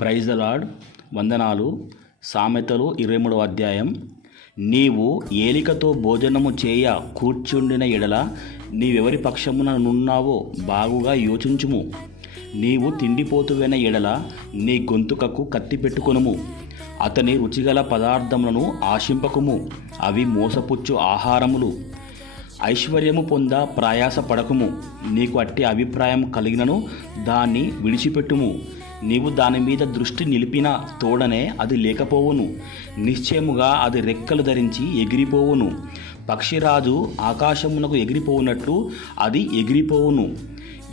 Praise the lord వందనాలు. సామెతలు ఇరవై మూడవ అధ్యాయం. నీవు ఏలికతో భోజనము చేయ కూర్చుండిన ఎడల నీవెవరి పక్షమున నున్నావో బాగుగా యోచించుము. నీవు తిండిపోతువైన ఎడల నీ గొంతుకకు కత్తి పెట్టుకొనుము. అతని రుచిగల పదార్థములను ఆశింపకుము. అవి మోసపుచ్చు ఆహారములు. ఐశ్వర్యము పొంద ప్రయాసపడకుము. నీకు అట్టి అభిప్రాయం కలిగినను దాన్ని విడిచిపెట్టుము. నీవు దాని మీద దృష్టి నిలిపిన తోడనే అది లేకపోవును. నిశ్చయముగా అది రెక్కలు ధరించి ఎగిరిపోవును. పక్షిరాజు ఆకాశమునకు ఎగిరిపోవునట్లు అది ఎగిరిపోవును.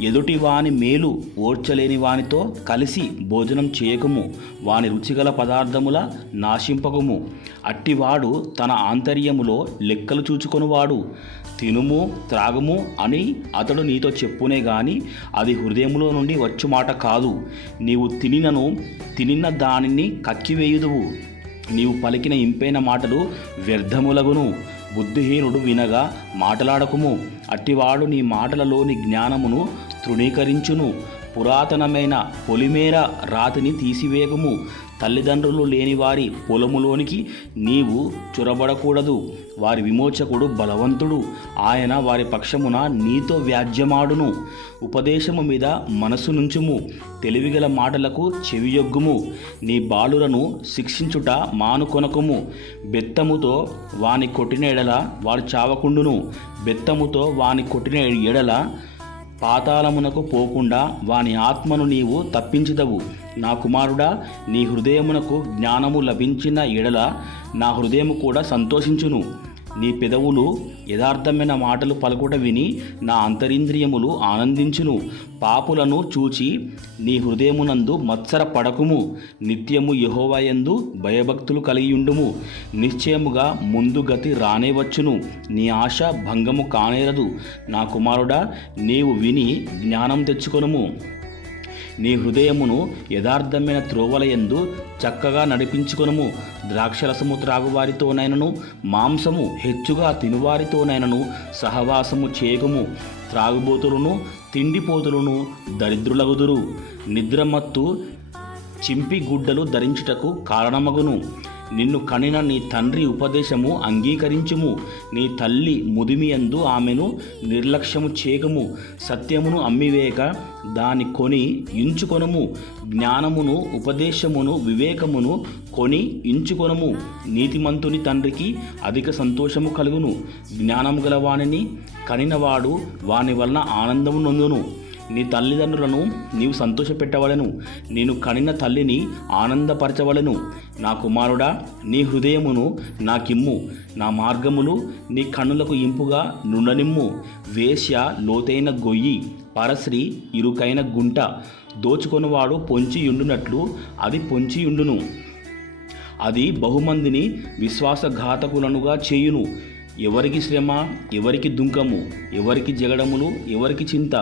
ఎదుటివాని మేలు ఓర్చలేని వానితో కలిసి భోజనం చేయకము. వాని రుచిగల పదార్థముల నాశింపకము. అట్టివాడు తన ఆంతర్యములో లెక్కలు చూచుకొనివాడు. తినుము త్రాగము అని అతడు నీతో చెప్పునే గాని అది హృదయములో నుండి వచ్చు మాట కాదు. నీవు తినినను తినిన దానిని కక్కివేయుదువు. నీవు పలికిన ఇంపైన మాటలు వ్యర్థములగును. బుద్ధిహీనుడు వినగా మాటలాడకుము. అట్టివాడు నీ మాటలలోని జ్ఞానమును తృణీకరించును. పురాతనమైన పొలిమేర రాతిని తీసివేగము తల్లిదండ్రులు లేని వారి పొలములోనికి నీవు చొరబడకూడదు. వారి విమోచకుడు బలవంతుడు. ఆయన వారి పక్షమున నీతో వ్యాజ్యమాడును. ఉపదేశము మీద మనసు నుంచుము. తెలివిగల మాటలకు చెవియొగ్గుము నీ బాలులను శిక్షించుట మానుకొనకుము. బెత్తముతో వాని కొట్టిన ఎడల వాడు చావకుండును. బెత్తముతో వాని కొట్టిన ఎడల పాతాళమునకు పోకుండా వాని ఆత్మను నీవు తప్పించుదవు. నా కుమారుడా నీ హృదయమునకు జ్ఞానము లభించిన ఎడల నా హృదయము కూడా సంతోషించును. నీ పెదవులు యథార్థమైన మాటలు పలుకుట విని నా అంతరింద్రియములు ఆనందించును. పాపులను చూచి నీ హృదయమునందు మత్సర పడకుము. నిత్యము యహోవాయందు భయభక్తులు కలిగియుండుము నిశ్చయముగా ముందు గతి రానేవచ్చును నీ ఆశ భంగము కానేరదు. నా కుమారుడా నీవు విని జ్ఞానం తెచ్చుకొనుము. నీ హృదయమును యథార్థమైన త్రోవలయందు చక్కగా నడిపించుకొనుము. ద్రాక్షరసము త్రాగువారితోనైనను మాంసము హెచ్చుగా తినువారితోనైనను సహవాసము చేయకుము. త్రాగుబోతులను తిండిపోతులను దరిద్రులగుదురు. నిద్రమత్తు చింపి గుడ్డలు ధరించుటకు కారణమగును. నిన్ను కనిన నీ తండ్రి ఉపదేశము అంగీకరించుము. నీ తల్లి ముదిమియందు ఆమెను నిర్లక్ష్యము చేయకము సత్యమును అమ్మివేక దాని కొని ఇంచుకొనము. జ్ఞానమును ఉపదేశమును వివేకమును కొని ఇంచుకొనము. నీతిమంతుని తండ్రికి అధిక సంతోషము కలుగును. జ్ఞానము గల వానిని కనినవాడు వాని వలన ఆనందము నొందును. నీ తల్లిదండ్రులను నీవు సంతోషపెట్టవలను. నేను కనిన తల్లిని ఆనందపరచవలను. నా కుమారుడా నీ హృదయమును నాకిమ్ము. నా మార్గములు నీ కన్నులకు ఇంపుగా నుండనిమ్ము వేశ్య లోతైన గొయ్యి పరశ్రీ ఇరుకైన గుంట దోచుకొనివాడు పొంచియుండునట్లు అది పొంచియుండును అది బహుమందిని విశ్వాసఘాతకులనుగా చేయును. ఎవరికి శ్రమ ఎవరికి దుంకము ఎవరికి జగడములు ఎవరికి చింత.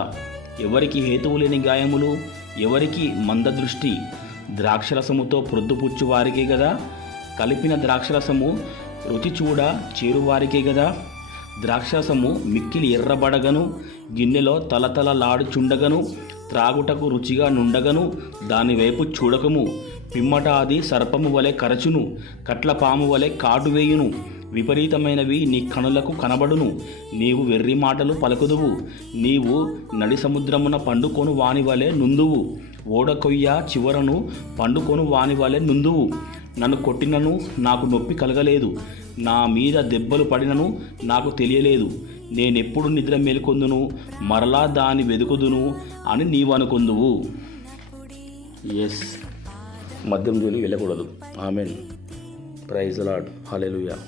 ఎవరికి హేతువు లేని గాయములు ఎవరికి మందదృష్టి ద్రాక్షరసముతో ప్రొద్దుపుచ్చు వారికే కదా కలిపిన ద్రాక్షరసము రుచి చూడ చేరువారికే కదా ద్రాక్షరసము మిక్కిలి ఎర్రబడగను గిన్నెలో తలతలలాడుచుండగను త్రాగుటకు రుచిగా నుండగను దానివైపు చూడకము. పిమ్మట అది సర్పము వలె కరచును కట్ల పాము వలె కాటు వేయును. విపరీతమైనవి నీ కనులకు కనబడును. నీవు వెర్రి మాటలు పలుకుదువు. నీవు నడి సముద్రమున పండుకొను వాని వలె నుందువు. ఓడ కొయ్య చివరను పండుకొను వాని వలె నుందువు. నన్ను కొట్టినను నాకు నొప్పి కలగలేదు. నా మీద దెబ్బలు పడినను నాకు తెలియలేదు. నేనెప్పుడు నిద్ర మేలుకొందును? మరలా దాన్ని వెదుకుదును అని నీవు అనుకుందువు ఎస్ మద్యం జోలి వెళ్ళకూడదు. ఆమెన్. Praise lord hallelujah